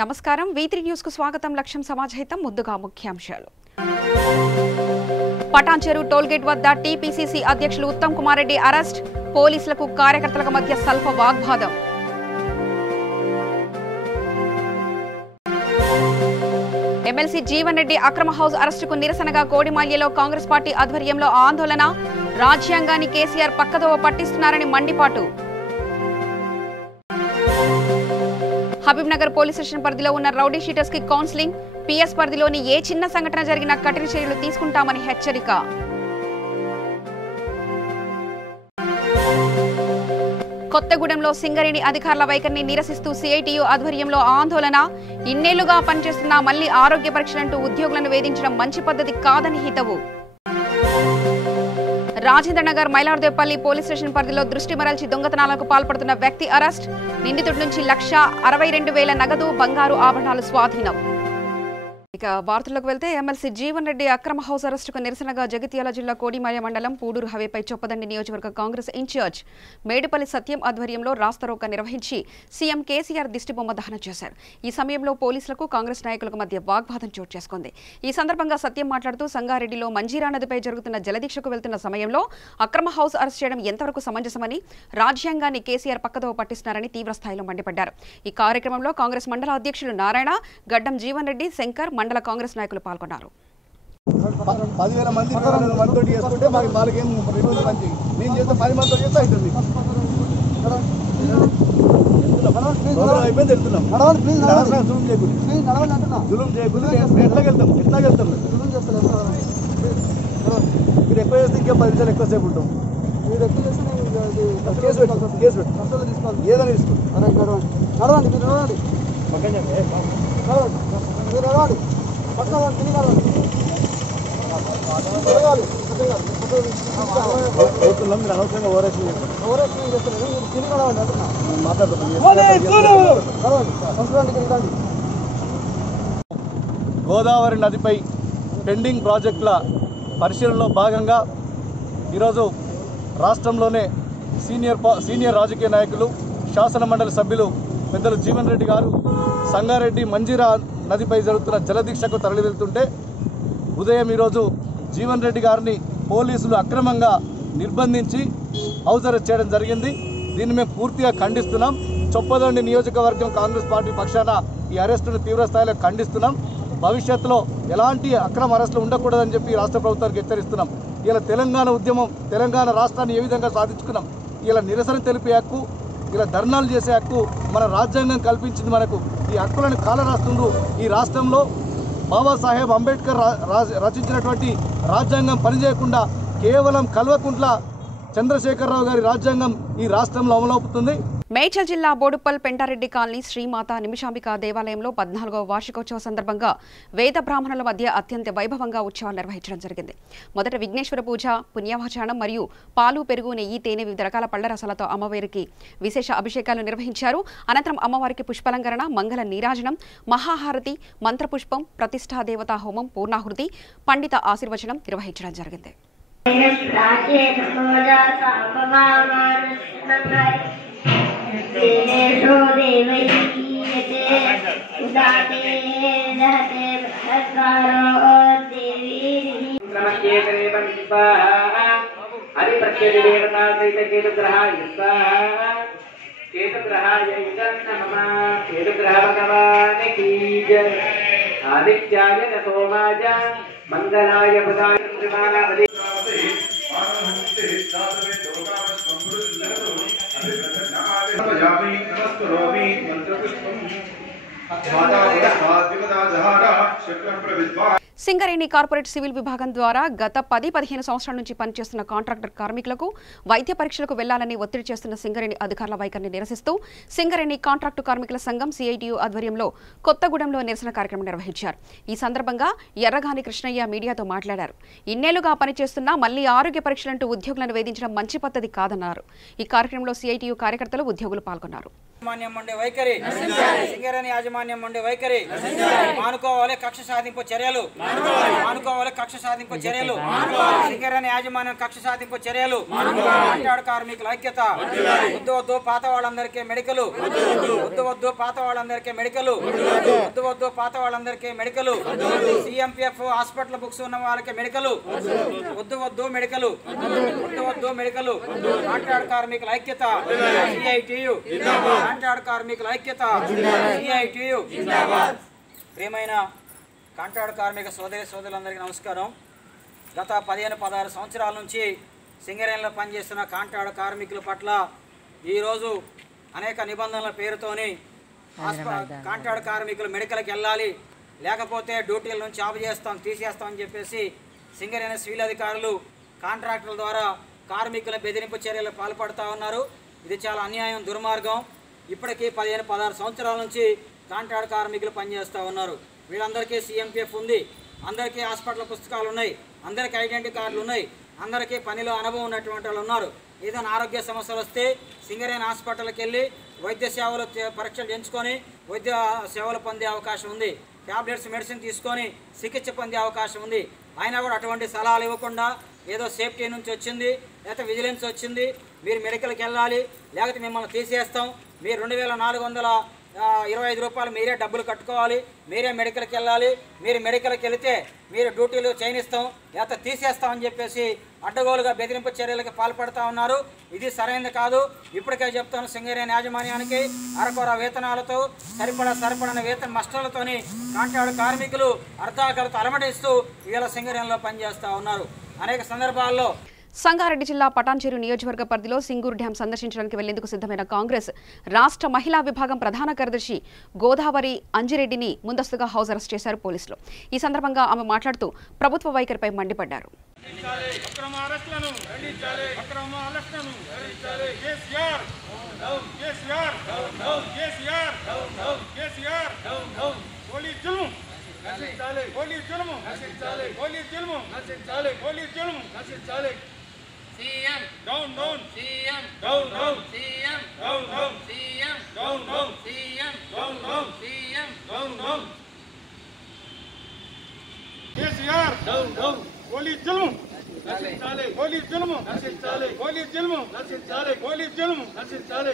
నమస్కారం V3 news కు స్వాగతం లక్ష్యం సమాజహితం ముద్దుగా ముఖ్యాంశాలు పటాన్చెరు టోల్ గేట్ వద్ద టీపీసీసీ అధ్యక్షులు ఉత్తమ్ కుమార్ రెడ్డి అరెస్ట్ పోలీసులకు కార్యకర్తలకు మధ్య స్వల్ప వాగ్వాదం ఎమ్మెల్సీ జీవన్ రెడ్డి అక్రమ హౌస్ అరెస్టుకు నిరసనగా కోడిమాల్యలో కాంగ్రెస్ పార్టీ ఆధ్వర్యంలో ఆందోళన రాజ్యాంగాన్ని కేసీఆర్ పక్కదోవ పట్టిస్తున్నారని మండిపాటు హబీబ్ నగర్ పోలీస్ స్టేషన్ పరిధిలో ఉన్న రౌడీ షీటర్స్ కి కౌన్సిలింగ్ పిఎస్ పరిధిలోని ఏ చిన్న సంఘటన జరిగినా కఠిన చర్యలు తీసుకుంటామని హెచ్చరిక కొత్తగూడెంలో సింగరేణి అధికారుల వైఖరిని నిరసిస్తూ సిఐటియు ఆధ్వర్యంలో ఆందోళన ఇన్నేళ్లుగా పనిచేస్తున్న మళ్లీ ఆరోగ్య పరీక్షలంటూ ఉద్యోగులను వేధించడం మంచి పద్ధతి కాదని హితవు రాజేంద్రనగర్ మైలార్దేపల్లి పోలీస్ స్టేషన్ పరిధిలో దృష్టి మరల్చి దొంగతనాలకు పాల్పడుతున్న వ్యక్తి అరెస్ట్ నిందితుడి నుంచి 1,62,000 నగదు బంగారు ఆభరణాలు స్వాధీనం ఇక వార్తలకు వెళ్తే ఎమ్మెల్సీ జీవన్ రెడ్డి అక్రమ హౌస్ అరెస్టుకు నిరసనగా జగిత్యాల జిల్లా కోడిమాయ మండలం పూడూరు హవేపై చొప్పదండి నియోజకవర్గ కాంగ్రెస్ ఇన్ఛార్జ్ మేడిపల్లి సత్యం ఆధ్వర్యంలో రాస్తారోకా నిర్వహించి సీఎం కేసీఆర్ దిష్టిబొమ్మ దహనం చేశారు. ఈ సమయంలో పోలీసులకు కాంగ్రెస్ నాయకులకు మధ్య వాగ్వాదం చోటు చేసుకుంది. ఈ సందర్భంగా సత్యం మాట్లాడుతూ సంగారెడ్డిలో మంజీరా నదిపై జరుగుతున్న జలదీక్షకు వెళ్తున్న సమయంలో అక్రమ హౌస్ అరెస్ట్ చేయడం ఎంతవరకు సమంజసమని రాజ్యాంగాన్ని కేసీఆర్ పక్కదోవ పట్టిస్తున్నారని తీవ్రస్థాయిలో మండిపడ్డారు. ఈ కార్యక్రమంలో కాంగ్రెస్ మండల అధ్యక్షులు నారాయణ, గడ్డం జీవన్ రెడ్డి, శంకర్, మండల కాంగ్రెస్ నాయకులు పాల్గొన్నారు. 10,000 మంది 20,000 మందితో చేసుకుంటే వాళ్ళకి ఏం మంచి నేను చేస్తే 10 మందితో చేస్తే అవుతుంది. అయిపోయింది వెళ్తున్నాం జులుం చేయకుండా ఎట్లా వెళ్తాం మీరు ఎక్కువ చేస్తే ఇంకా 10 నిమిషాలు ఎక్కువసేపు ఉంటాం. మీరు ఎక్కువ చేస్తే కేసు పెట్టు ఏదైనా తీసుకోండి. నడవండి మీరు నడవండి మీరు నడవండి మీరు అనవసరంగా ఓవరాక్షన్ చేస్తున్నారు. మీరు తిరిగి నడవండి మాట్లాడుతున్నాను. గోదావరి నదిపై పెండింగ్ ప్రాజెక్టుల పరిశీలనలో భాగంగా ఈరోజు రాష్ట్రంలోనే సీనియర్ రాజకీయ నాయకులు శాసన మండలి సభ్యులు పెద్దలు జీవన్ రెడ్డి గారు సంగారెడ్డి మంజీరా నదిపై జరుగుతున్న జలదీక్షకు తరలి వెళ్తుంటే ఉదయం ఈరోజు జీవన్ రెడ్డి గారిని పోలీసులు అక్రమంగా నిర్బంధించి హౌస్ అరెస్ట్ చేయడం జరిగింది. దీన్ని మేము పూర్తిగా ఖండిస్తున్నాం. చొప్పదండి నియోజకవర్గం కాంగ్రెస్ పార్టీ పక్షాన ఈ అరెస్టును తీవ్రస్థాయిలో ఖండిస్తున్నాం. భవిష్యత్తులో ఎలాంటి అక్రమ అరెస్టులు ఉండకూడదని చెప్పి రాష్ట్ర ప్రభుత్వానికి హెచ్చరిస్తున్నాం. ఇలా తెలంగాణ ఉద్యమం తెలంగాణ రాష్ట్రాన్ని ఏ విధంగా సాధించుకున్నాం, ఇలా నిరసన తెలిపే హక్కు, ఇలా ధర్నాలు చేసే హక్కు మన రాజ్యాంగం కల్పించింది. మనకు ఈ హక్కులను కాలరాస్తుండ్రు. ఈ రాష్ట్రంలో బాబాసాహెబ్ అంబేద్కర్ రచించినటువంటి రాజ్యాంగం పనిచేయకుండా కేవలం కల్వకుంట్ల చంద్రశేఖరరావు గారి రాజ్యాంగం ఈ రాష్ట్రంలో అమలవుతుంది. మేడ్చల్ జిల్లా బోడుప్పల్ పెంటారెడ్డి కాలనీ శ్రీమాత నిమిషాంబిక దేవాలయంలో 14వ వార్షికోత్సవ సందర్భంగా వేద బ్రాహ్మణుల మధ్య అత్యంత వైభవంగా ఉత్సవాలు నిర్వహించడం జరిగింది. మొదట విఘ్నేశ్వర పూజ, పుణ్యావచనం మరియు పాలు, పెరుగు, నెయ్యి, తేనె, వివిధ రకాల పళ్ల రసాలతో అమ్మవారికి విశేష అభిషేకాలు నిర్వహించారు. అనంతరం అమ్మవారికి పుష్పలంకరణ, మంగళ నీరాజనం, మహాహారతి, మంత్రపుష్పం, ప్రతిష్టా దేవతా హోమం, పూర్ణాహుతి, పండిత ఆశీర్వచనం నిర్వహించడం జరిగింది. ఆదిత్యాయ సోమాయ మంగళాయ బుధాయ సింగరేణి కార్పొరేట్ సివిల్ విభాగం ద్వారా గత 10-15 సంవత్సరాల నుంచి పనిచేస్తున్న కాంట్రాక్టర్ కార్మికులకు వైద్య పరీక్షలకు వెళ్లాలని ఒత్తిడి చేస్తున్న సింగరేణి అధికారుల వైఖరిని నిరసిస్తూ సింగరేణి కాంట్రాక్టు కార్మికుల సంఘం సిఐటియు ఆధ్వర్యంలో కొత్తగూడెంలో నిరసన కార్యక్రమం నిర్వహించారు. ఈ సందర్భంగా ఎర్రగాని కృష్ణయ్య మీడియాతో మాట్లాడారు. ఇన్నేళ్లుగా పనిచేస్తున్నా మళ్లీ ఆరోగ్య పరీక్షలంటూ ఉద్యోగులను వేధించడం మంచి పద్ధతి కాదన్నారు. ఈ కార్యక్రమంలో సిఐటియు కార్యకర్తలు, ఉద్యోగులు పాల్గొన్నారు. యాజమాన్యం ఉండే వైఖరి సింగరేణి యాజమాన్యం ఉండే వైఖరి మానుకోవాలి. కక్ష సాధింపు చర్యలు మానుకోవాలి. కక్ష సాధింపు చర్యలు సింగరేణి యాజమాన్యం కక్ష సాధింపు చర్యలు. కాంట్రాక్ట్ కార్మికుల ఐక్యత. వద్దు వద్దు పాత వాళ్ళందరికీ మెడికల్. వద్దు వద్దు పాత వాళ్ళందరికీ మెడికల్. వద్దు వద్దు పాత వాళ్ళందరికీ మెడికల్. సిఎంపిఎఫ్ హాస్పిటల్ బుక్స్ ఉన్న వాళ్ళకి మెడికల్. వద్దు వద్దు మెడికల్. వద్దు వద్దు మెడికల్. కాంట్రాక్ట్ కార్మికుల ఐక్యత. సిఐటియు కాంట్రాక్ట్ కార్మికుల ఐక్యత. సిఐటియు. ప్రియమైన కాంట్రాక్ట్ కార్మిక సోదరులందరికీ నమస్కారం. గత 15-16 సంవత్సరాల నుంచి సింగరేణిలో పనిచేస్తున్న కాంట్రాక్ట్ కార్మికుల పట్ల ఈరోజు అనేక నిబంధనల పేరుతోని కాంట్రాక్ట్ కార్మికులు మెడికల్కి వెళ్ళాలి, లేకపోతే డ్యూటీల నుంచి ఆఫ్ చేస్తాం తీసేస్తామని చెప్పేసి సింగరేణి సివిల్ అధికారులు కాంట్రాక్టుల ద్వారా కార్మికుల బెదిరింపు చర్యలు పాల్పడుతూ ఉన్నారు. ఇది చాలా అన్యాయం, దుర్మార్గం. ఇప్పటికీ 15-16 సంవత్సరాల నుంచి కాంట్రాక్ట్ కార్మికులు పనిచేస్తూ ఉన్నారు. వీళ్ళందరికీ సిఎంపిఎఫ్ ఉంది, అందరికీ హాస్పిటల్ పుస్తకాలు ఉన్నాయి, అందరికీ ఐడెంటిటీ కార్డులు ఉన్నాయి, అందరికీ పనిలో అనుభవం ఉన్నటువంటి వాళ్ళు ఉన్నారు. ఏదైనా ఆరోగ్య సమస్యలు వస్తే సింగరేణి హాస్పిటల్కి వెళ్ళి వైద్య సేవలు పరీక్షలు చేయించుకొని వైద్య సేవలు పొందే అవకాశం ఉంది. ట్యాబ్లెట్స్ మెడిసిన్ తీసుకొని చికిత్స పొందే అవకాశం ఉంది. అయినా కూడా అటువంటి సలహాలు ఇవ్వకుండా ఏదో సేఫ్టీ నుంచి వచ్చింది, లేకపోతే విజిలెన్స్ వచ్చింది, మీరు మెడికల్కి వెళ్ళాలి, లేకపోతే మిమ్మల్ని తీసేస్తాం, మీరు 2425 రూపాయలు మీరే డబ్బులు కట్టుకోవాలి, మీరే మెడికల్కి వెళ్ళాలి, మీరు మెడికల్కి వెళితే మీరు డ్యూటీలు చేయనిస్తాం, లేకపోతే తీసేస్తామని చెప్పేసి అడ్డగోలుగా బెదిరింపు చర్యలకు పాల్పడుతూ ఉన్నారు. ఇది సరైనది కాదు. ఇప్పటికే చెప్తాను, సింగరేణి యాజమాన్యానికి అరకొర వేతనాలతో సరిపడని వేతన నష్టాలతోని కాంట్రాక్ట్ కార్మికులు అర్ధాకలతో అలమటిస్తూ ఇవాళ సింగరేణిలో పనిచేస్తూ ఉన్నారు. అనేక సందర్భాల్లో సంగారెడ్డి జిల్లా పటాన్చెరు నియోజకవర్గ పరిధిలో సింగూరు డ్యాం సందర్శించడానికి వెళ్లేందుకు సిద్ధమైన కాంగ్రెస్ రాష్ట్ర మహిళా విభాగం ప్రధాన కార్యదర్శి గోదావరి అంజిరెడ్డిని ముందస్తుగా హౌస్ అరెస్ట్ చేశారు పోలీసులు. ఈ సందర్భంగా ఆమె మాట్లాడుతూ ప్రభుత్వ వైఖరిపై మండిపడ్డారు. CM down down CM down down CM down down CM down down CM down down CM down down KCR down down police zulm nasichale police zulm nasichale police zulm nasichale police zulm nasichale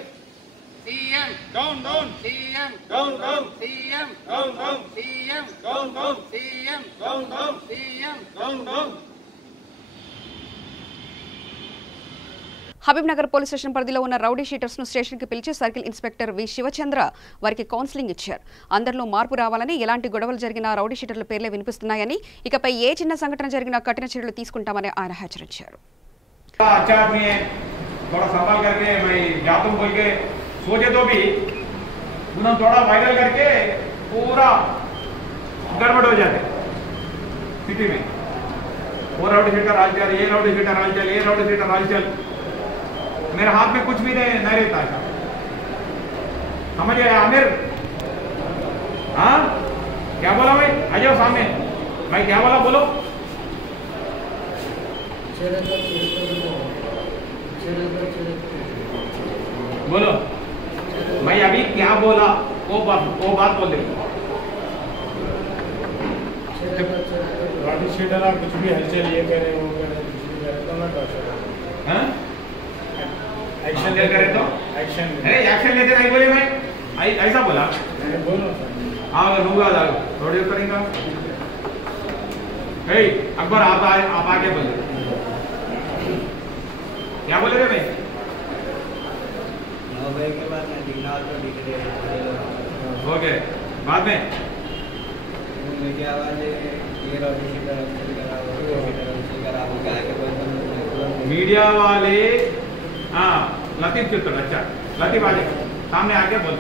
CM down down CM down down CM down down CM down down CM down down CM down down Habibnagar police station పరిధిలో ఉన్న rowdy sheeters ను station కి పిలిచి circle inspector వి శివచంద్ర వారికి counselling ఇచ్చారు. అందరిలో మార్పు రావాలని, ఎలాంటి గొడవలు జరిగినా రౌడీ షీటర్ల పేర్లే వినిపిస్తున్నాయని, ఇకపై ఏ చిన్న సంఘటన జరిగినా కఠిన చర్యలు తీసుకుంటామని ఆయన హెచ్చరించారు. मेरे हाथ में कुछ भी नहीं रहता है, समझ गए आमिर? हाँ क्या बोला भाई? आ जाओ सामने भाई, क्या बोला बोलो? बोलो भाई, अभी क्या बोला वो बात बोल दे। कुछ भी हलचल ये करे वो करे, एक्शन ले करे तो एक्शन लेते नहीं बोले मैं, ऐसा बोला बोलो। हाँ लूंगा थोड़ी देर करेंगे। अकबर आप आगे बोले, क्या बोले रे भाई? 9 बजे के बाद ओके, बाद में मीडिया वाले ये मीडिया वाले हाँ लतीफ के तरह। अच्छा लतीफ आगे सामने आके बोल,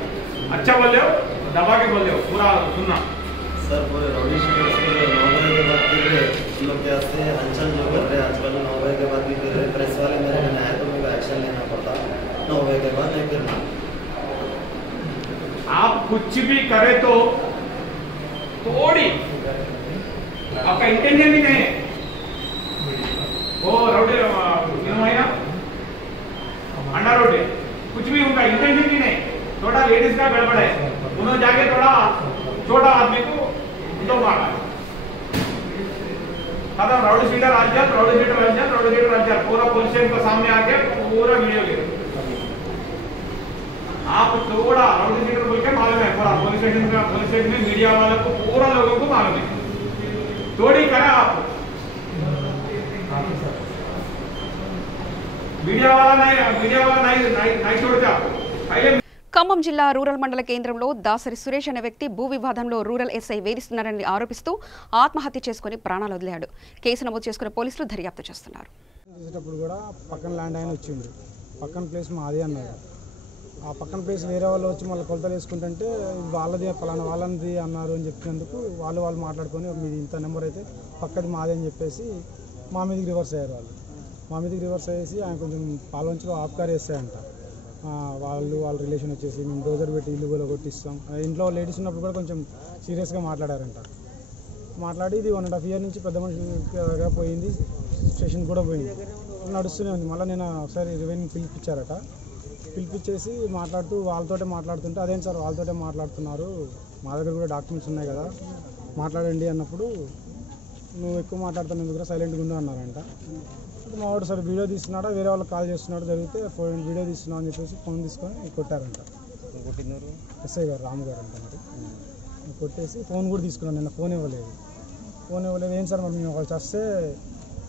अच्छा बोल रहे हो, दबा के बोल रहे हो, पूरा सुनना। सर पूरे रौडी शीटर्स के 9 बजे के बाद कर रहे लोग कैसे हलचल जो कर रहे हैं आजकल 9 बजे के बाद भी कर रहे। प्रेस वाले मेरे को नया तो मेरे को एक्शन लेना पड़ता, 9 बजे के बाद नहीं करना। आप कुछ भी करे तो थोड़ी आपका इंटेंशन भी नहीं है वो रौडी अंडा रोड कुछ भी उनका इंटेंशन भी नहीं, थोड़ा लेडीज का गड़बड़ है, उन्होंने जाके थोड़ा छोटा आदमी को दो मारा। खत्म, राउडी शीटर राजन, पूरा पुलिस स्टेशन के सामने आके पूरा वीडियो ले। आप थोड़ा राउडी शीटर बोल के मालूम है, पूरा पुलिस स्टेशन में मीडिया वालों को पूरा लोगों को मालूम है, थोड़ी करा आप मीडिया वाला नहीं छोड़ते आपको पहले। ఖమ్మం జిల్లా రూరల్ మండల కేంద్రంలో దాసరి సురేష్ అనే వ్యక్తి భూ వివాదంలో రూరల్ ఎస్ఐ వేధిస్తున్నారని ఆరోపిస్తూ ఆత్మహత్య చేసుకుని ప్రాణాలు వదిలాడు. కేసు నమోదు చేసుకున్న పోలీసులు దర్యాప్తు చేస్తున్నారు. చేసేటప్పుడు కూడా పక్కన ల్యాండ్ ఆయన వచ్చింది, పక్కన ప్లేస్ మాది అన్నారు. ఆ పక్కన ప్లేస్ వేరే వాళ్ళు వచ్చి మళ్ళీ కొలతలు వేసుకుంటుంటే వాళ్ళది పలానా వాళ్ళది అన్నారు అని చెప్పినందుకు వాళ్ళు మాట్లాడుకొని మీది ఇంత నెంబర్ అయితే పక్కది మాది అని చెప్పేసి మా మీదకి రివర్స్ అయ్యారు. మా మీదకి రివర్స్ అయ్యేసి ఆయన కొంచెం పాలవంచులో ఆబ్కారీ వేస్తాయంట. వాళ్ళ రిలేషన్ వచ్చేసి మేము డోజర్ పెట్టి ఇల్లు కూడా కొట్టిస్తాం. ఇంట్లో లేడీస్ ఉన్నప్పుడు కూడా కొంచెం సీరియస్గా మాట్లాడారంట. మాట్లాడి ఇది 1.5 year నుంచి పెద్ద మనిషిగా పోయింది, స్టేషన్ కూడా పోయింది, నడుస్తూనే ఉంది. మళ్ళీ నేను ఒకసారి రెవెన్యూ పిలిపించేసి వాళ్ళతోటే మాట్లాడుతుంటే అదేంటి సార్ వాళ్ళతోటే మాట్లాడుతున్నారు, మా దగ్గర కూడా డాక్యుమెంట్స్ ఉన్నాయి కదా మాట్లాడండి అన్నప్పుడు నువ్వు ఎక్కువ మాట్లాడుతున్నా ఎందుకు సైలెంట్గా ఉండు అన్నారంట. మా వాడు సరే వీడియో తీస్తున్నాడా, వేరే వాళ్ళకి కాల్ చేస్తున్నాడు, జరిగితే వీడియో తీస్తున్నావు అని చెప్పేసి ఫోన్ తీసుకొని కొట్టారంట. ఎస్ఐ గారు రాము గారు అంట. మరి కొట్టేసి ఫోన్ కూడా తీసుకున్నాను, నిన్న ఫోన్ ఇవ్వలేదు. ఏం సార్ మరి మేము ఒకళ్ళు చేస్తే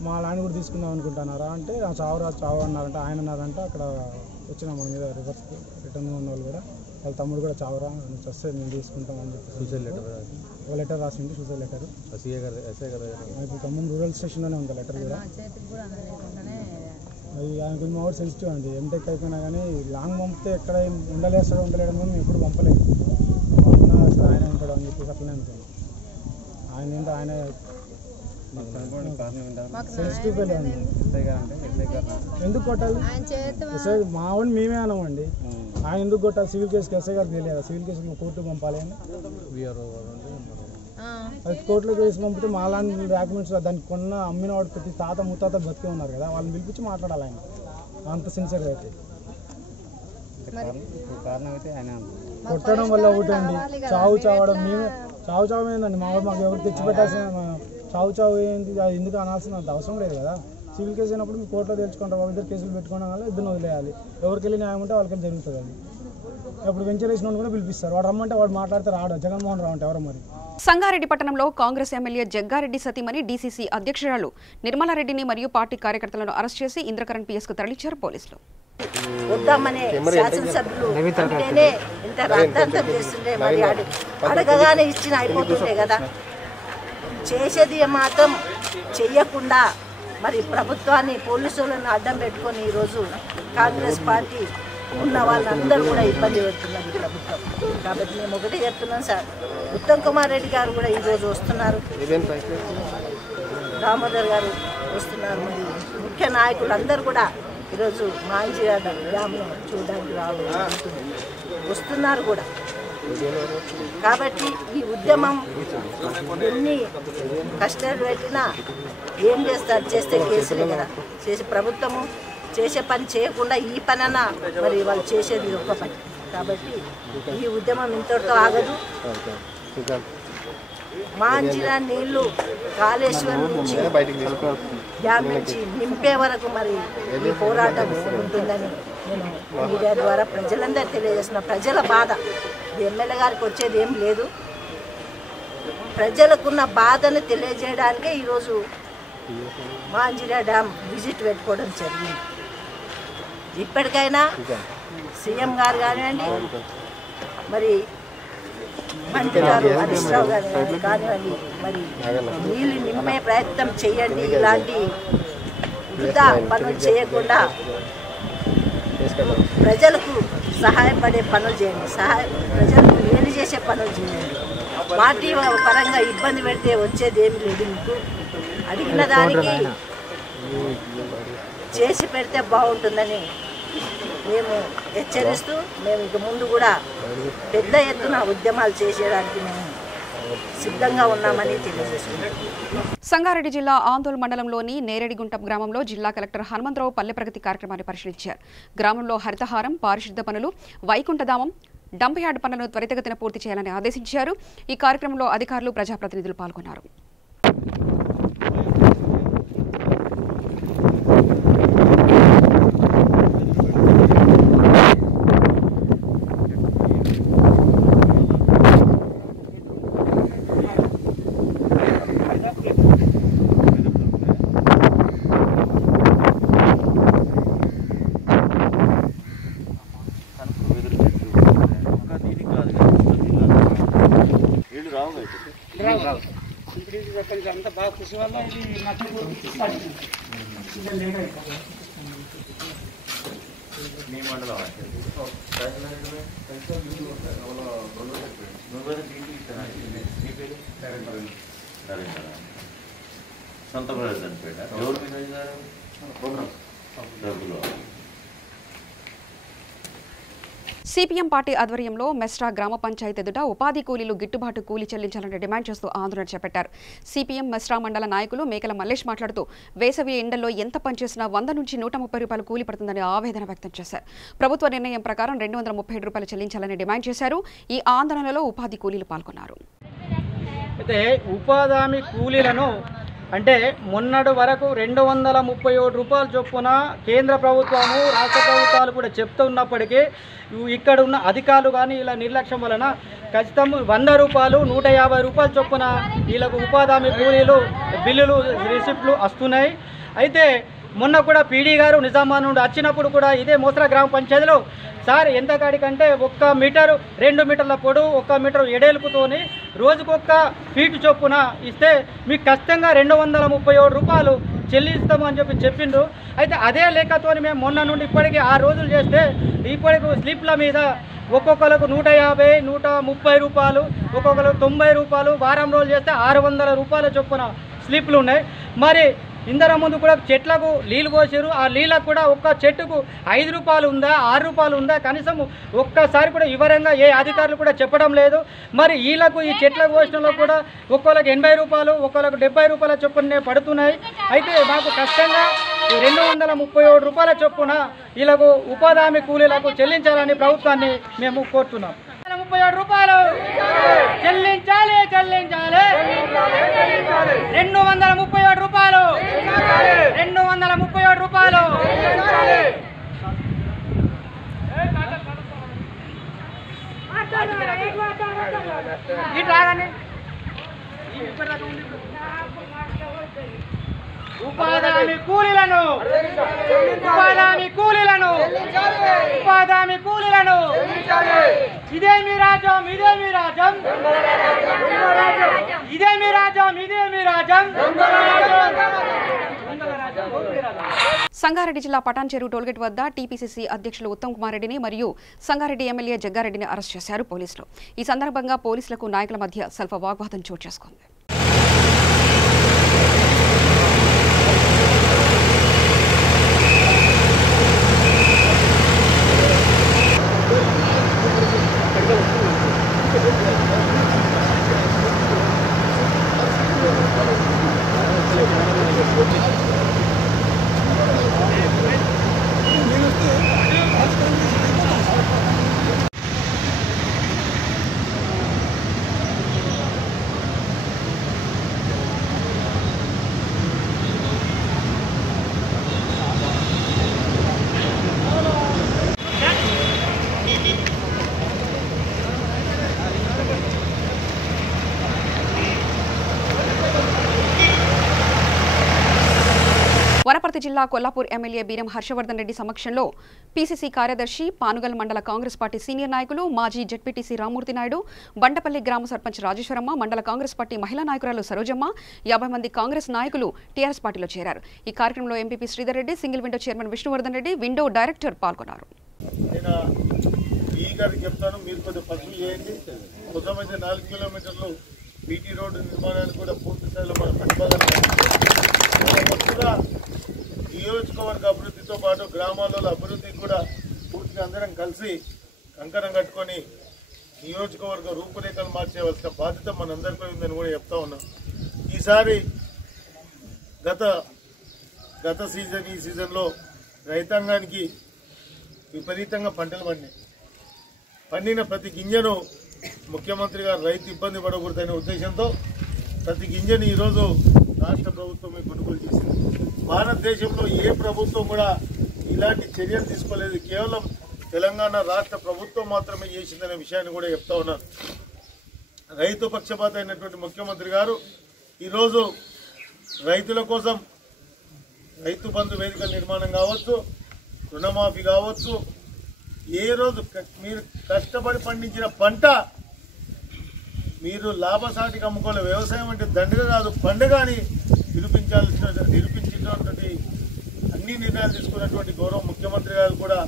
మా ల్యాండ్ కూడా తీసుకుందాం అనుకుంటున్నారా అంటే చావు అన్నారంట. ఆయన అన్నారంట అక్కడ వచ్చిన మన మీద రిటర్న్ ఉన్న వాళ్ళు కూడా వాళ్ళ తమ్ముడు కూడా చావురా నువ్వు చస్తే మేము తీసుకుంటాం అని చెప్పి ఒక లెటర్ రాసింది, సూసైడ్ లెటర్. ఇప్పుడు ఖమ్మం రూరల్ స్టేషన్లోనే ఉంది లెటర్ కూడా. అది ఆయన కొంచెం ఓవర్ సెన్సిటివ్ అండి. ఎంటెక్ అయిపోయినా కానీ లాంగ్ పంపితే ఎక్కడ ఉండలేడని మేము ఎప్పుడు పంపలేదు. ఆయన ఉంటాడు అని చెప్పి అట్లనే అనుకున్నాం. ఆయన సెన్సిటివ్ పెళ్ళి అండి. ఎందుకు కొట్టాలి? ఎస్ఐ మా వాడిని మేమే అన్నామండి. ఆయన ఎందుకు కొట్టాలి? సివిల్ కేసుకి ఎస్ఐ గారికి తెలియదు, సివిల్ కేసు కోర్టుకు పంపాలి అని. అది కోర్టులో కేసు పంపితే మా లాంటి డాక్యుమెంట్స్ దానికి అమ్మిన వాడు ప్రతి తాత ముత్తాత బతికే ఉన్నారు కదా, వాళ్ళని పిలిపించి మాట్లాడాలి ఆయన అంత సిన్సియర్గా అయితే. కొట్టడం వల్ల ఒకటండి, చావడం మేమే చావు ఏందండి. మా వాడు మాకు ఎవరు తెచ్చిపెట్టాల్సిన చావు ఏంది, అది ఎందుకు అనాల్సిన అవసరం లేదు కదా. సివిల్ కేసు అయినప్పుడు మీరు కోర్టులో తెలుసుకుంటారు, వాళ్ళ ఇద్దరు కేసులు పెట్టుకోవడం వల్ల ఇద్దరు వదిలేయాలి. ఎవరికి వెళ్ళి న్యాయం ఉంటే వాళ్ళకి జరుగుతుంది. అది ఇప్పుడు వెంచర్ వేసిన కూడా పిలిపిస్తారు, వాడు రమ్మంటే వాడు మాట్లాడితే రాడు. జగన్మోహన్ రావు అంటే ఎవరో మరి. సంగారెడ్డి పట్టణంలో కాంగ్రెస్ ఎమ్మెల్యే జగ్గారెడ్డి సతీమణి డీసీసీ అధ్యక్షురాలు నిర్మలారెడ్డిని మరియు పార్టీ కార్యకర్తలను అరెస్ట్ చేసి ఇంద్రకరణ్ పిఎస్ కు తరలించారు పోలీసులు. వద్దామనే శాసనసభ్యులు అంటేనే ఇంత రాద్ధాంతం చేస్తుండే, మరి అడగగానే ఇచ్చిన అయిపోతుండే కదా. చేసేది మాత్రం చెయ్యకుండా మరి ప్రభుత్వాన్ని పోలీసులను అడ్డం పెట్టుకొని ఈరోజు కాంగ్రెస్ పార్టీ ఉన్న వాళ్ళందరూ కూడా ఇబ్బంది పెడుతున్నారు ఈ ప్రభుత్వం. కాబట్టి మేము ఒకటే చెప్తున్నాం సార్, ఉత్తమ్ కుమార్ రెడ్డి గారు కూడా ఈరోజు వస్తున్నారు, దామోదర్ గారు వస్తున్నారు, మరి ముఖ్య నాయకులు అందరూ కూడా ఈరోజు మాంజియాడ డ్యామ్ను చూడడానికి వస్తున్నారు కూడా. కాబట్టి ఈ ఉద్యమం ఎన్ని కష్టాలు పెట్టినా ఏం చేస్తారు, చేస్తే కేసులే కదా. చేసే ప్రభుత్వము చేసే పని చేయకుండా ఈ పనన్నా మరి వాళ్ళు చేసేది ఒక్క పని. కాబట్టి ఈ ఉద్యమం ఇంతటితో ఆగదు. మాంజిరా నీళ్లు కాళేశ్వరం నుంచి డ్యామ్ నుంచి నింపే వరకు మరి ఈ పోరాటం ఉంటుందని నేను మీడియా ద్వారా ప్రజలందరూ తెలియజేస్తున్న. ప్రజల బాధ ఎమ్మెల్యే గారికి వచ్చేది ఏం లేదు, ప్రజలకున్న బాధను తెలియజేయడానికే ఈరోజు మాంజిరా డ్యామ్ విజిట్ పెట్టుకోవడం జరిగింది. ఇప్పటికైనా సీఎం గారు కానివ్వండి, మరి మంత్రి గారు హరీష్ రావు గారు కానివ్వండి, మరి నీళ్ళు నింపే ప్రయత్నం చేయండి. ఇలాంటి వృధా పనులు చేయకుండా ప్రజలకు సహాయపడే పనులు చేయండి, ప్రజలకు మేలు చేసే పనులు చేయండి. పార్టీ పరంగా ఇబ్బంది పెడితే వచ్చేది ఏమి లేదు. మీకు అడిగిన దానికి చేసి పెడితే బాగుంటుందని మేము హెచ్చరిస్తూ, మేము ఇక ముందు కూడా పెద్ద ఎత్తున ఉద్యమాలు చేసేయడానికి మేము సిద్ధంగా ఉన్నామని తెలియజేస్తున్నాం. సంగారెడ్డి జిల్లా ఆందోళన మండలంలోని నేరేడిగుంట గ్రామంలో జిల్లా కలెక్టర్ హనుమంతరావు పల్లె ప్రగతి కార్యక్రమాన్ని పరిశీలించారు. గ్రామంలో హరితహారం, పారిశుద్ధ పనులు, వైకుంఠధామం, డంప్ యార్డ్ పనులను త్వరితగతిన పూర్తి చేయాలని ఆదేశించారు. ఈ కార్యక్రమంలో అధికారులు, ప్రజాప్రతినిధులు పాల్గొన్నారు. అంతా బాగా కృషి వల్ల ఇది సొంత ప్రజెంట్ ఎవరు డబ్బులు సిపిఎం పార్టీ ఆధ్వర్యంలో మెస్రా గ్రామ పంచాయతీ ఎదుట ఉపాధి కూలీలు గిట్టుబాటు కూలీ చెల్లించాలని డిమాండ్ చేస్తూ ఆందోళన చేపట్టారు. సిపిఎం మెస్రా మండల నాయకులు మేకల మల్లేష్ మాట్లాడుతూ వేసవి ఎండల్లో ఎంత పనిచేసినా 100 నుంచి 130 రూపాయలు కూలీ పడుతుందని ఆవేదన వ్యక్తం చేశారు. ప్రభుత్వ నిర్ణయం ప్రకారం 237 రూపాయలు చెల్లించాలని డిమాండ్ చేశారు. ఈ ఆందోళనలో ఉపాధి కూలీలు పాల్గొన్నారు. అయితే ఉపాధి హామీ కూలీలను అంటే మొన్నటి వరకు 237 రూపాయలు చొప్పున కేంద్ర ప్రభుత్వము రాష్ట్ర ప్రభుత్వాలు కూడా చెప్తున్నప్పటికీ ఇక్కడ ఉన్న అధికారులు కానీ ఇలా నిర్లక్ష్యం వలన ఖచ్చితంగా 100 రూపాయలు 150 రూపాయలు చొప్పున వీళ్ళకు ఉపాధి హామీ కూలీలు బిల్లులు రిసిప్ట్లు వస్తున్నాయి. అయితే మొన్న కూడా పీడీ గారు నిజామాబాద్ నుండి వచ్చినప్పుడు కూడా ఇదే మోసరా గ్రామ పంచాయతీలో సార్ ఎంత కాడికంటే 1 మీటరు 2 మీటర్ల పొడవు 1 మీటరు ఎడేలుపుతోని రోజుకొక ఫీటు చొప్పున ఇస్తే మీకు ఖచ్చితంగా 237 రూపాయలు చెల్లిస్తాము అని చెప్పిండ్రు. అయితే అదే లెక్కతో మేము మొన్న నుండి ఇప్పటికీ 6 రోజులు చేస్తే ఇప్పటికి స్లిప్ల మీద ఒక్కొక్కరికి 150, 130 రూపాయలు, ఒక్కొక్కరికి 90 రూపాయలు, వారం రోజులు చేస్తే 600 రూపాయల చొప్పున స్లిప్లు ఉన్నాయి. మరి ఇందర ముందు కూడా చెట్లకు నీళ్ళు పోసారు. ఆ నీళ్ళకు కూడా ఒక్క చెట్టుకు 5 రూపాయలు ఉందా 6 రూపాయలు ఉందా కనీసం ఒక్కసారి కూడా వివరంగా ఏ అధికారులు కూడా చెప్పడం లేదు. మరి వీళ్ళకు ఈ చెట్లకు పోసడంలో కూడా ఒక్కొక్కరికి 80 రూపాయలు, ఒక్కొక్కరికి 70 రూపాయల చొప్పునే పడుతున్నాయి. అయితే మాకు కష్టంగా 237 రూపాయల చొప్పున వీళ్ళకు ఉపాధి హామీ కూలీలకు చెల్లించాలని ప్రభుత్వాన్ని మేము కోరుతున్నాం. 37 రూపాయలు చెల్లించాలి చెల్లించాలి 237 రూపాయలు 237 రూపాయలు ఇట్లాగండి ఉపాధి హామీ కూలీలను ఉపాధి హామీ కూలీలను ఉపాధి హామీ కూలీలను ఇదే మీ రాజ్యం ఇదే మీ రాజ్యం ఇదే మీ రాజ్యం ఇదే మీ రాజ్యం. సంగారెడ్డి జిల్లా పటాన్ చెరువు టోల్గేట్ వద్ద టీపీసీసీ అధ్యక్షులు ఉత్తమ్ కుమార్ రెడ్డిని మరియు సంగారెడ్డి ఎమ్మెల్యే జగ్గారెడ్డిని అరెస్ట్ చేశారు పోలీసులు. ఈ సందర్భంగా పోలీసులకు నాయకుల మధ్య స్వల్ప వాగ్వాదం చోటు చేసుకుంది. వనపర్తి జిల్లా కొల్లాపూర్ ఎమ్మెల్యే బీరం హర్షవర్ధన్ రెడ్డి సమక్షంలో పీసీసీ కార్యదర్శి, పానుగల్ మండల కాంగ్రెస్ పార్టీ సీనియర్ నాయకులు, మాజీ జెడ్పీటీసీ రామ్మూర్తి నాయుడు, బండపల్లి గ్రామ సర్పంచ్ రాజేశ్వరమ్మ, మండల కాంగ్రెస్ పార్టీ మహిళా నాయకురాలు సరోజమ్మ, 50 మంది కాంగ్రెస్ నాయకులు టీఆర్ఎస్ పార్టీలో చేరారు. ఈ కార్యక్రమంలో MPP Sridhar Reddy, single window chairman Vishnuvardhan Reddy, window director పాల్గొన్నారు. మొదమైతే 4 కిలోమీటర్లు బీటీ రోడ్డు నిర్మాణానికి కూడా పూర్తి స్థాయిలో మన ప్రతిపాదన నియోజకవర్గ అభివృద్ధితో పాటు గ్రామాలలో అభివృద్ధికి కూడా పూర్తిగా అందరం కలిసి కంకణం కట్టుకొని నియోజకవర్గ రూపురేఖలు మార్చేవలసిన బాధ్యత మనందరిపై ఉందని కూడా చెప్తా ఉన్నాం. ఈసారి గత సీజన్ ఈ సీజన్లో రైతాంగానికి విపరీతంగా పంటలు పండినాయి. పండిన ప్రతి గింజను ముఖ్యమంత్రి గారు రైతు ఇబ్బంది పడకూడదనే ఉద్దేశంతో ప్రతి గింజను ఈరోజు రాష్ట్ర ప్రభుత్వమే కొనుగోలు చేసింది. భారతదేశంలో ఏ ప్రభుత్వం కూడా ఇలాంటి చర్యలు తీసుకోలేదు. కేవలం తెలంగాణ రాష్ట్ర ప్రభుత్వం మాత్రమే చేసిందనే విషయాన్ని కూడా చెప్తా ఉన్నారు. రైతు పక్షపాత అయినటువంటి ముఖ్యమంత్రి గారు ఈరోజు రైతుల కోసం రైతు బంధు వేదికల నిర్మాణం కావచ్చు, రుణమాఫీ కావచ్చు, ఏ రోజు మీరు కష్టపడి పండించిన పంట మీరు లాభసాటికి అమ్ముకోలే. వ్యవసాయం అంటే దండగ కాదు పండుగ అని నిరూపించినటువంటి అన్ని నిర్ణయాలు తీసుకున్నటువంటి గౌరవ ముఖ్యమంత్రి గారు కూడా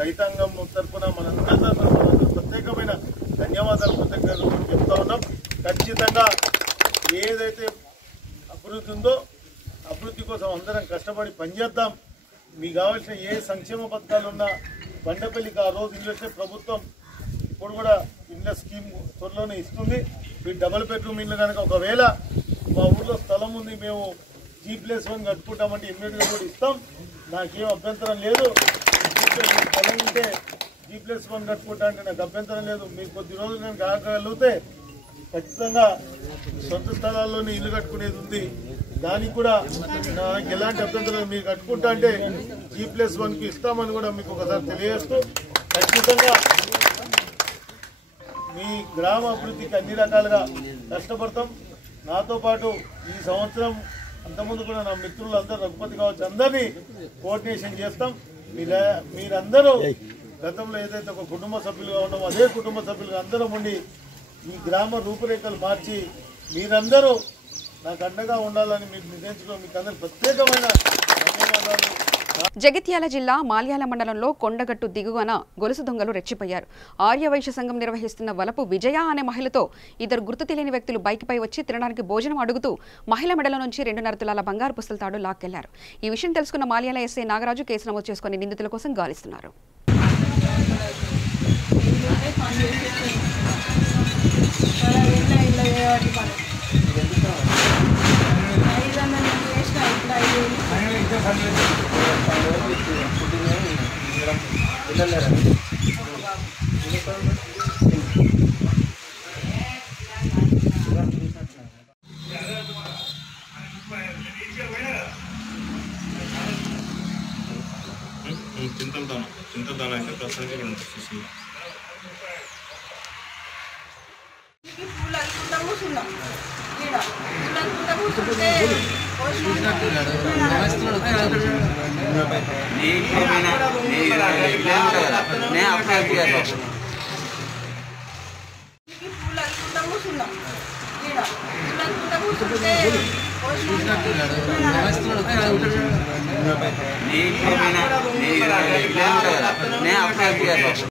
రైతాంగం తరఫున మనందరి ప్రత్యేకమైన ధన్యవాదాలు కృతజ్ఞతలు చెప్తా ఉన్నాం. ఖచ్చితంగా ఏదైతే అభివృద్ధి ఉందో అభివృద్ధి కోసం అందరం కష్టపడి పనిచేద్దాం. మీకు కావాల్సిన ఏ సంక్షేమ పథకాలు ఉన్నా బండపల్లికి ఆ రోజు ఇల్లు వస్తే ప్రభుత్వం ఇప్పుడు కూడా ఇళ్ళ స్కీమ్ త్వరలోనే ఇస్తుంది. మీ డబుల్ బెడ్రూమ్ ఇల్లు కనుక ఒకవేళ మా ఊర్లో స్థలం ఉంది, మేము G+1 కట్టుకుంటామంటే ఇమ్మీడియట్గా కూడా ఇస్తాం. నాకేం అభ్యంతరం లేదు. స్థలం ఉంటే G+1 కట్టుకుంటా అంటే నాకు అభ్యంతరం లేదు. మీకు కొద్ది రోజులు నేను కాగలిగితే ఖచ్చితంగా సొంత స్థలాల్లోనే ఇల్లు కట్టుకునేది ఉంది. దానికి కూడా నాకు ఎలాంటి అభ్యంతరం మీరు కట్టుకుంటా అంటే G+1కి ఇస్తామని కూడా మీకు ఒకసారి తెలియజేస్తూ ఖచ్చితంగా మీ గ్రామ అభివృద్ధికి అన్ని రకాలుగా కష్టపడతాం. నాతో పాటు ఈ సంవత్సరం అంతకుముందు కూడా నా మిత్రులు అందరూ రఘుపతి కావచ్చు అందరినీ కోఆర్డినేషన్ చేస్తాం. మీరందరూ గతంలో ఏదైతే ఒక కుటుంబ సభ్యులుగా ఉన్నామో అదే కుటుంబ సభ్యులుగా అందరం ఉండి ఈ గ్రామ రూపురేఖలు మార్చి మీరందరూ నాకు అండగా ఉండాలని మీరు నిర్ణయించుకోవడం మీకు అందరూ ప్రత్యేకమైన ధన్యవాదాలు. జగిత్యాల జిల్లా మాల్యాల మండలంలో కొండగట్టు దిగువన గొలుసు దొంగలు రెచ్చిపోయారు. ఆర్యవైశ్య సంఘం నిర్వహిస్తున్న వలపు విజయ అనే మహిళతో ఇద్దరు గుర్తు తెలియని వ్యక్తులు బైక్పై వచ్చి తినడానికి భోజనం అడుగుతూ మహిళ మెడల నుంచి 2.5 తులాల బంగారు పుస్తల తాడు లాక్కెళ్లారు. ఈ విషయం తెలుసుకున్న మాల్యాల ఎస్ఐ నాగరాజు కేసు నమోదు చేసుకుని నిందితుల కోసం గాలిస్తున్నారు. చింతదాన అయితే ప్రస్తుతానికి ఇక్కడ ఉంటుంది.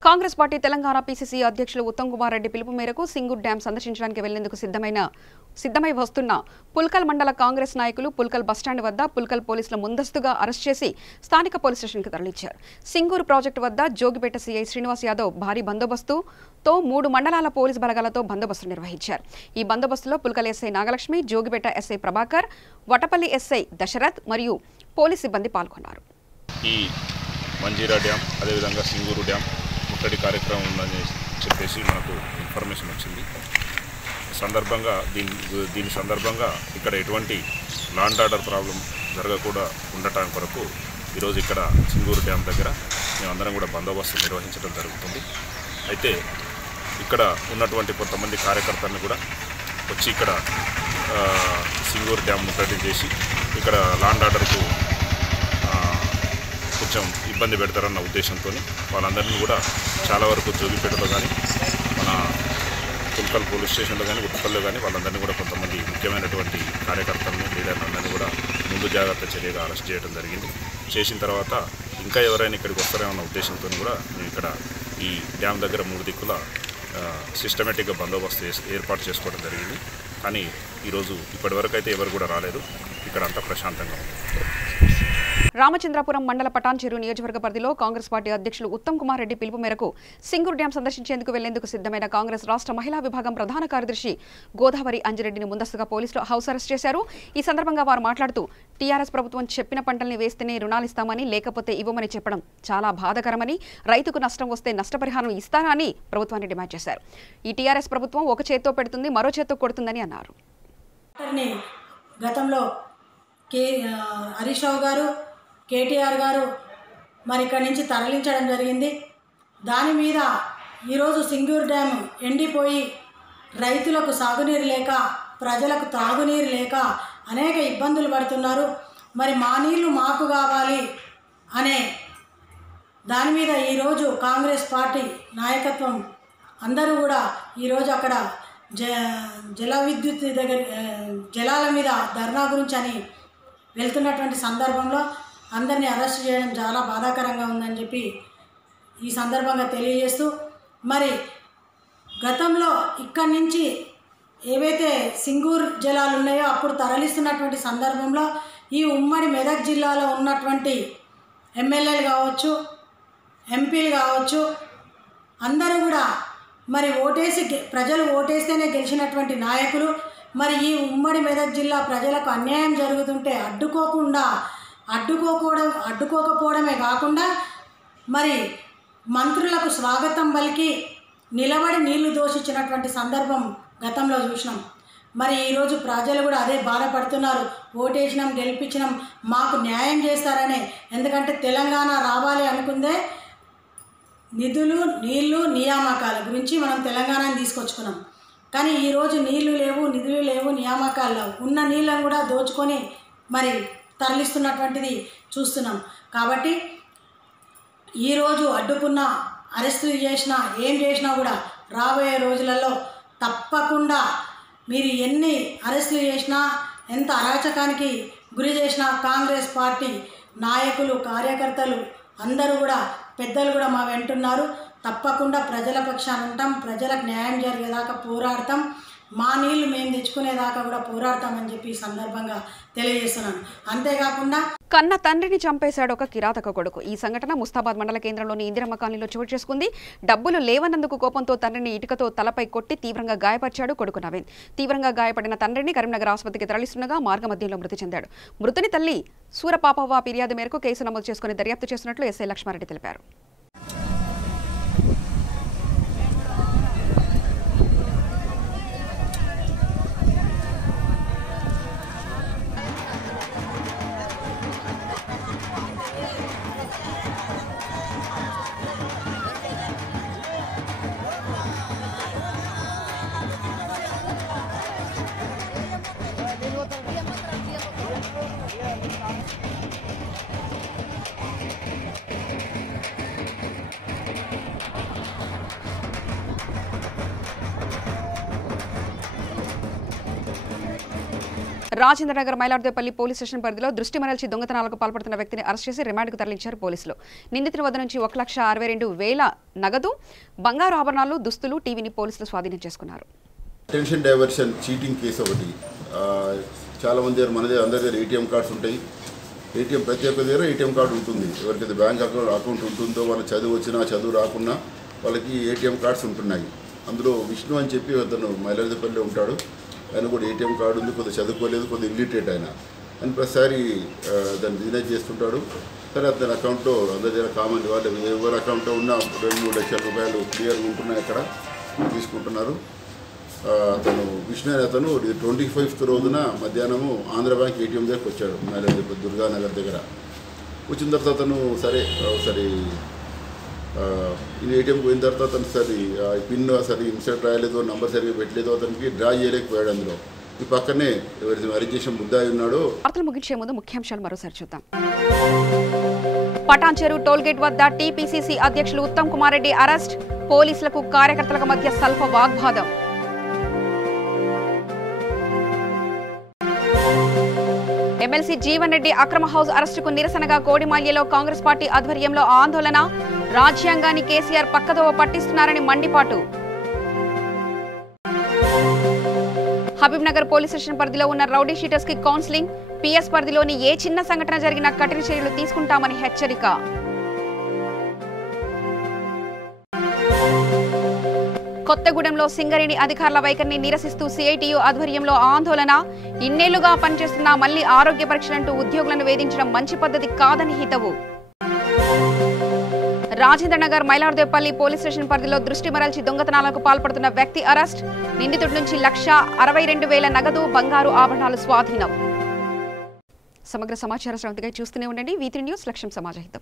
కాంగ్రెస్ పార్టీ తెలంగాణ పీసీసీ అధ్యక్షులు ఉత్తమ్ కుమార్ రెడ్డి పిలుపు మేరకు సింగూర్ డ్యాం సందర్శించడానికి వెళ్లేందుకు సిద్ధమై వస్తున్న పుల్కల్ మండల కాంగ్రెస్ నాయకులు పుల్కల్ బస్టాండ్ వద్ద పుల్కల్ పోలీసులు ముందస్తుగా అరెస్ట్ చేసి స్థానిక పోలీస్ స్టేషన్కు తరలించారు. సింగూరు ప్రాజెక్టు వద్ద జోగిపేట సీఐ శ్రీనివాస్ యాదవ్ భారీ బందోబస్తుతో 3 మండలాల పోలీసు బలగాలతో బందోబస్తు నిర్వహించారు. ఈ బందోబస్తులో Pulkal SI Nagalakshmi, Jogipet SI Prabhakar, Vatpally SI Dasharath మరియు పోలీస్ సిబ్బంది పాల్గొన్నారు. ఈ మంజీరా డ్యామ్ అదేవిధంగా సింగూరు డ్యామ్ ముట్టడి కార్యక్రమం ఉందని చెప్పేసి మనకు ఇన్ఫర్మేషన్ వచ్చింది. సందర్భంగా దీని సందర్భంగా ఇక్కడ ఎటువంటి లాండ్ ఆర్డర్ ప్రాబ్లం జరగకుండా ఉండటానికి కొరకు ఈరోజు ఇక్కడ సింగూరు డ్యామ్ దగ్గర మేమందరం కూడా బందోబస్తు నిర్వహించడం జరుగుతుంది. అయితే ఇక్కడ ఉన్నటువంటి కొంతమంది కార్యకర్తలను కూడా వచ్చి ఇక్కడ సింగూరు డ్యామ్ ముట్టడి చేసి ఇక్కడ లాండ్ ఆర్డర్కు కొంచెం ఇబ్బంది పెడతారన్న ఉద్దేశంతో వాళ్ళందరినీ కూడా చాలా వరకు జోగిపేటలో కానీ మన పుల్కల్ పోలీస్ స్టేషన్లో కానీ ఉత్తపల్లిలో కానీ వాళ్ళందరినీ కూడా కొంతమంది ముఖ్యమైనటువంటి కార్యకర్తలను లీడర్లందరినీ కూడా ముందు జాగ్రత్త చర్యగా అరెస్ట్ చేయడం జరిగింది. చేసిన తర్వాత ఇంకా ఎవరైనా ఇక్కడికి వస్తారేమన్న ఉద్దేశంతో కూడా మేము ఇక్కడ ఈ డ్యామ్ దగ్గర 3 దిక్కుల సిస్టమేటిక్గా బందోబస్తు ఏర్పాటు చేసుకోవడం జరిగింది. కానీ ఈరోజు ఇప్పటివరకు అయితే ఎవరు కూడా రాలేదు. ఇక్కడ అంతా ప్రశాంతంగా ఉంది. రామచంద్రాపురం మండల పటాన్చెరు నియోజకవర్గ పరిధిలో కాంగ్రెస్ పార్టీ అధ్యక్షులు ఉత్తమ్ కుమార్ రెడ్డి పిలుపు మేరకు సింగూరు డ్యాం సందర్శించేందుకు వెళ్లేందుకు సిద్ధమైన కాంగ్రెస్ రాష్ట్ర మహిళా విభాగం ప్రధాన కార్యదర్శి గోదావరి అంజిరెడ్డిని ముందస్తుగా పోలీసులు హౌస్ అరెస్ట్ చేశారు. ఈ సందర్భంగా వారు మాట్లాడుతూ టీఆర్ఎస్ ప్రభుత్వం చెప్పిన పంటల్ని వేస్తేనే రుణాలిస్తామని, లేకపోతే ఇవ్వమని చెప్పడం చాలా బాధాకరమని, రైతుకు నష్టం వస్తే నష్టపరిహారం ఇస్తారా అని ప్రభుత్వాన్ని డిమాండ్ చేశారు. ఈ టీఆర్ఎస్ ప్రభుత్వం ఒక చేత్తో పెడుతుంది, మరో చేత్తో కొడుతుందని అన్నారు. గతంలో హరీష్ రావు గారు, కేటీఆర్ గారు మరి ఇక్కడి నుంచి తరలించడం జరిగింది. దాని మీద ఈరోజు సింగూరు డ్యామ్ ఎండిపోయి రైతులకు సాగునీరు లేక, ప్రజలకు తాగునీరు లేక అనేక ఇబ్బందులు పడుతున్నారు. మరి మా నీళ్లు మాకు కావాలి అనే దాని మీద ఈరోజు కాంగ్రెస్ పార్టీ నాయకత్వం అందరూ కూడా ఈరోజు అక్కడ జల విద్యుత్ దగ్గర జలాల మీద ధర్నా గురించి అని వెళ్తున్నటువంటి సందర్భంలో అందరినీ అరెస్ట్ చేయడం చాలా బాధాకరంగా ఉందని చెప్పి ఈ సందర్భంగా తెలియజేస్తూ, మరి గతంలో ఇక్కడి నుంచి ఏవైతే సింగూర్ జలాలు ఉన్నాయో అప్పుడు తరలిస్తున్నటువంటి సందర్భంలో ఈ ఉమ్మడి మెదక్ జిల్లాలో ఉన్నటువంటి ఎమ్మెల్యేలు కావచ్చు, ఎంపీలు కావచ్చు, అందరూ కూడా మరి ప్రజలు ఓటేస్తేనే గెలిచినటువంటి నాయకులు. మరి ఈ ఉమ్మడి మెదక్ జిల్లా ప్రజలకు అన్యాయం జరుగుతుంటే అడ్డుకోకపోవడమే కాకుండా మరి మంత్రులకు స్వాగతం పలికి నిలబడి నీళ్లు దోషించినటువంటి సందర్భం గతంలో చూసినాం. మరి ఈరోజు ప్రజలు కూడా అదే బాధపడుతున్నారు. ఓటేసినాం, గెలిపించినాం, మాకు న్యాయం చేస్తారనే. ఎందుకంటే తెలంగాణ రావాలి అనుకుందే నిధులు, నీళ్లు, నియామకాల గురించి మనం తెలంగాణని తీసుకొచ్చుకున్నాం. కానీ ఈరోజు నీళ్లు లేవు, నిధులు లేవు, నియామకాలు లేవు. ఉన్న నీళ్ళను కూడా దోచుకొని మరి తరలిస్తున్నటువంటిది చూస్తున్నాం. కాబట్టి ఈరోజు అడ్డుకున్న, అరెస్టులు చేసినా, ఏం చేసినా కూడా రాబోయే రోజులలో తప్పకుండా మీరు ఎన్ని అరెస్టులు చేసినా, ఎంత అరాచకానికి గురి చేసినా కాంగ్రెస్ పార్టీ నాయకులు, కార్యకర్తలు అందరూ కూడా, పెద్దలు కూడా మా వెంటున్నారు. తప్పకుండా ప్రజల పక్షాన ఉంటాం, ప్రజలకు న్యాయం జరిగేదాకా పోరాడతాం, మా నీళ్లు మేము తెచ్చుకునేదాకా కూడా పోరాడతామని చెప్పి ఈ సందర్భంగా తెలియజేస్తున్నాను. అంతేకాకుండా కన్న తండ్రిని చంపేశాడు ఒక కిరాతక కొడుకు. ఈ సంఘటన ముస్తాబాద్ మండల కేంద్రంలోని ఇందిరమ్మ కాలనీలో చోటు చేసుకుంది. డబ్బులు లేవన్నందుకు కోపంతో తండ్రిని ఇటుకతో తలపై కొట్టి తీవ్రంగా గాయపరిచాడు కొడుకు నవీన్. తీవ్రంగా గాయపడిన తండ్రిని కరీంనగర్ ఆసుపత్రికి తరలిస్తుండగా మార్గమధ్యంలో మృతి చెందాడు. మృతుని తల్లి సూరపాపవ్వ ఫిర్యాదు మేరకు కేసు నమోదు చేసుకుని దర్యాప్తు చేస్తున్నట్లు ఎస్ఐ లక్ష్మారెడ్డి తెలిపారు. రాజేంద్రనగర్ మైలార్దేపల్లి పోలీస్ స్టేషన్ పరిధిలో దృష్టి మరల్చి దొంగతనాలకు పాల్పడుతున్న వ్యక్తిని అరెస్ట్ చేసి రిమాండ్కు తరలించారు పోలీసులు. నిందితుని వద్ద నుంచి 1,62,000 నగదు, బంగారు ఆభరణాలు, దుస్తులు, టీవీని పోలీసులు స్వాధీనం చేసుకున్నారు. అటెన్షన్ డైవర్షన్ చీటింగ్ కేసు ఒకటి. చాలా మంది దగ్గర, మన దగ్గర అందరి దగ్గర ఏటీఎం కార్డ్స్ ఉంటాయి. ప్రతి ఒక్క దగ్గర ఏటీఎం కార్డు ఉంటుంది. ఎవరికైతే బ్యాంక్ అకౌంట్ ఉంటుందో, వాళ్ళ చదువు వచ్చినా చదువు రాకున్నా వాళ్ళకి ఏటీఎం కార్డ్స్ ఉంటున్నాయి. అందులో విష్ణు అని చెప్పి అతను మైలార్దేపల్లిలో ఉంటాడు. ఆయన కూడా ఏటీఎం కార్డు ఉంది, కొద్దిగా చదువుకోలేదు, కొద్దిగా ఇల్లిటరేట్ ఆయన అని ప్రతిసారి దాన్ని బిజినెస్ చేస్తుంటాడు. సరే అతని అకౌంట్లో అందరి దగ్గర కామన్, వాళ్ళు ఎవరి అకౌంట్లో ఉన్న 2-3 లక్షల రూపాయలు క్లియర్గా ఉంటున్నాయి, అక్కడ తీసుకుంటున్నారు. అతను విష్ణు అనే అతను 25th రోజున మధ్యాహ్నము ఆంధ్ర బ్యాంక్ ఏటీఎం దగ్గరకు వచ్చాడు, మైలార్దేపల్లి దుర్గానగర్ దగ్గర. వచ్చిన తర్వాత అతను సరే ఈ ఏటీఎం పోయిన తర్వాత అతను పిన్ ఇన్సర్ట్ రాయలేదో, నంబర్ సరిగ్గా పెట్టలేదో, అతనికి డ్రా చేయలేకపోయాడు. అందులో ఈ పక్కనే ఎవరైతే అరెస్ట్ చేసిన ముద్దాయి ఉన్నాడో. వార్తలు ముగించే ముందు ముఖ్యాంశాలు మరోసారి చూద్దాం. పటాన్చెరు టోల్గేట్ వద్ద టీపీసీసీ అధ్యక్షులు ఉత్తమ్ కుమార్ రెడ్డి అరెస్ట్, పోలీసులకు కార్యకర్తలకు మధ్య స్వల్ప వాగ్వాదం. ఎమ్మెల్సీ జీవన్ రెడ్డి అక్రమ హౌస్ అరెస్టుకు నిరసనగా కోడిమాల్యలో కాంగ్రెస్ పార్టీ ఆధ్వర్యంలో ఆందోళన, రాజ్యాంగాన్ని కేసీఆర్ పక్కదోవ పట్టిస్తున్నారని మండిపాటు. హబీబ్నగర్ పోలీస్ స్టేషన్ పరిధిలో ఉన్న రౌడీ షీటర్స్ కి కౌన్సిలింగ్, పిఎస్ పరిధిలోని ఏ చిన్న సంఘటన జరిగినా కఠిన చర్యలు తీసుకుంటామని హెచ్చరిక. కొత్తగూడెంలో సింగరేణి అధికారుల వైఖరిని నిరసిస్తూ సిఐటియు ఆధ్వర్యంలో ఆందోళన. ఇన్నేళ్లుగా పనిచేస్తున్న మళ్లీ ఆరోగ్య పరీక్షలంటూ ఉద్యోగులను వేధించడం మంచి పద్ధతి కాదని హితవు. రాజేంద్రనగర్ మైలార్దేపల్లి పోలీస్ స్టేషన్ పరిధిలో దృష్టి మరల్చి దొంగతనాలకు పాల్పడుతున్న వ్యక్తి అరెస్ట్. నిందితుడి నుంచి 1,62,000 నగదు బంగారు ఆభరణాలు స్వాధీనం. సమగ్ర సమాచార శ్రవంతిగా చూస్తూనే ఉండండి. V3 న్యూస్ లక్ష్యం సమాజహితం.